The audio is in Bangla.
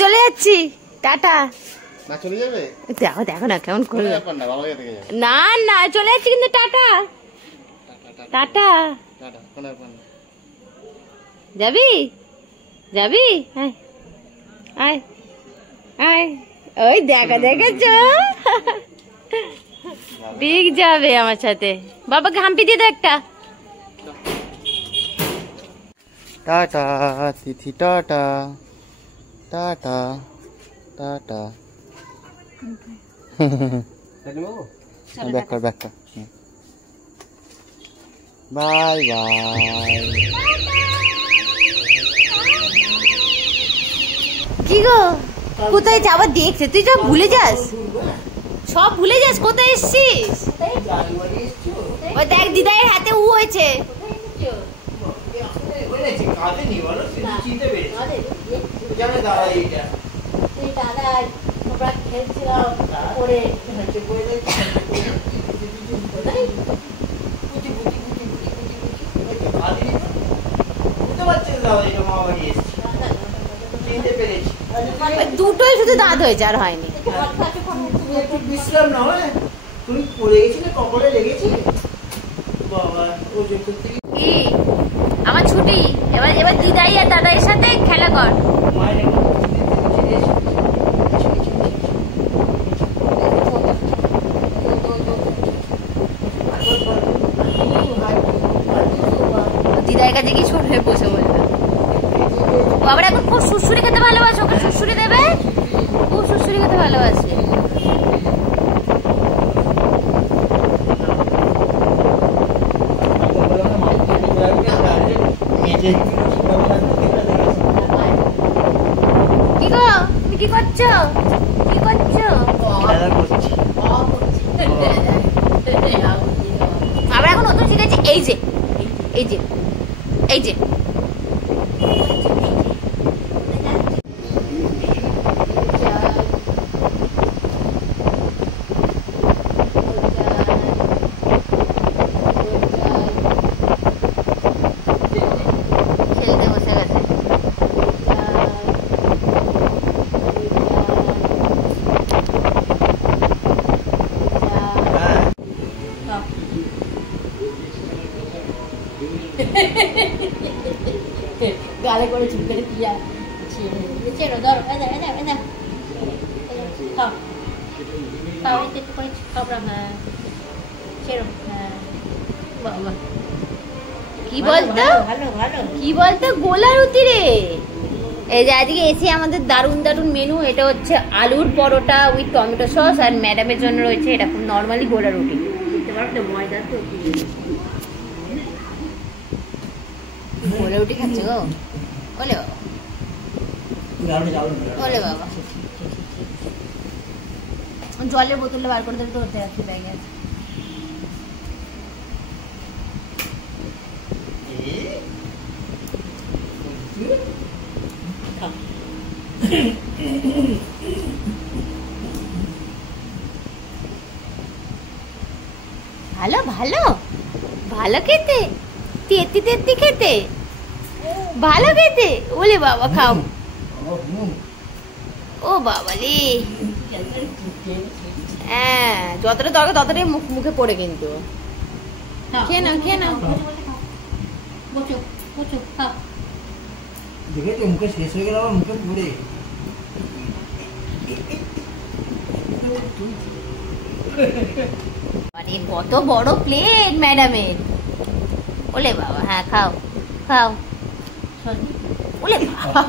চলে যাচ্ছি, টাটা। না চলে যাবে? দেখো দেখো না কেমন করবে। না না চলে যাচ্ছি কিন্তু, টাটা টাটা। যাবি যাবি? আয় আয় আয়। ওই দেখা দেখেছ, ঠিক যাবে আমার সাথে। বাবাকে হাম্পি দিয়ে দে একটা। টাটা তিথি, টাটা টাটা টাটা। ব্যাক কর, ব্যাক কর। Bye bye. কি গো, কোথায় যাবার দেখছে? তুই সব ভুলে যাস, সব ভুলে যাস। কোথায় এসছিস? ওই দেখ দিদাইয়ের হাতে উ হয়েছে। দুটোই শুধু দাঁত হয়েছে, আর হয়নি। বিশ্রাম না হয় তুমি পড়ে গেছিলে, কপালে লেগেছে বাবা। কি আমার ছুটি, এবার এবার দিদাই আর দাদাইয়ের সাথে খেলা কর। দিদাইয়ের কাছে কি ছোট হয়ে বসে বলবে। আবার এখন খুব সুড়সুড়ি খেতে ভালোবাসে, ওকে সুড়সুড়ি দেবে, খুব সুড়সুড়ি খেতে ভালোবাসে। কি গো, তুমি কি করছো? কি করছো? আমরা এখন নতুন শিখেছি, এই যে এই যে এই যে। খেলতে বসে গেছে। গালে করে চুপ করে দিয়া ছেড়ে ধরো, এনে এনে এনে খাও খাও, একটু করে খাবরা। হ্যাঁ ছেড়ো। হ্যাঁ বাবা, কি বলতো ভালো ভালো, কি বলতো গোলা রুটি রে। এই যে আজকে এসে আমাদের দারুন দারুন মেনু। এটা হচ্ছে আলুর পরোটা উইথ টমেটো সস, আর ম্যাডামের জন্য রয়েছে এটা নর্মালি গোলা রুটি। গোলা রুটি খাচ্ছে গো, ওলে বাবা, ওলে বাবা। জলের বোতলটা বার করে দেবে তো, ওতে রাখতে ব্যাগে আছে। ভালো ভালো ভালো খেতে, তেতি তেতি খেতে, ভালো খেতে। ওলে বাবা খাও। ও বাবা রে, হ্যাঁ যতটা দরকার ততটাই মুখে পড়ে কিন্তু। খেয়ে নাও খেয়ে নাও। দেখে মুখে শেষ হয়ে গেল, মুখে পড়ে। মানে কত বড় প্লেট ম্যাডামের। ওলে বাবা, হ্যাঁ খাও খাও। ওলে বাবা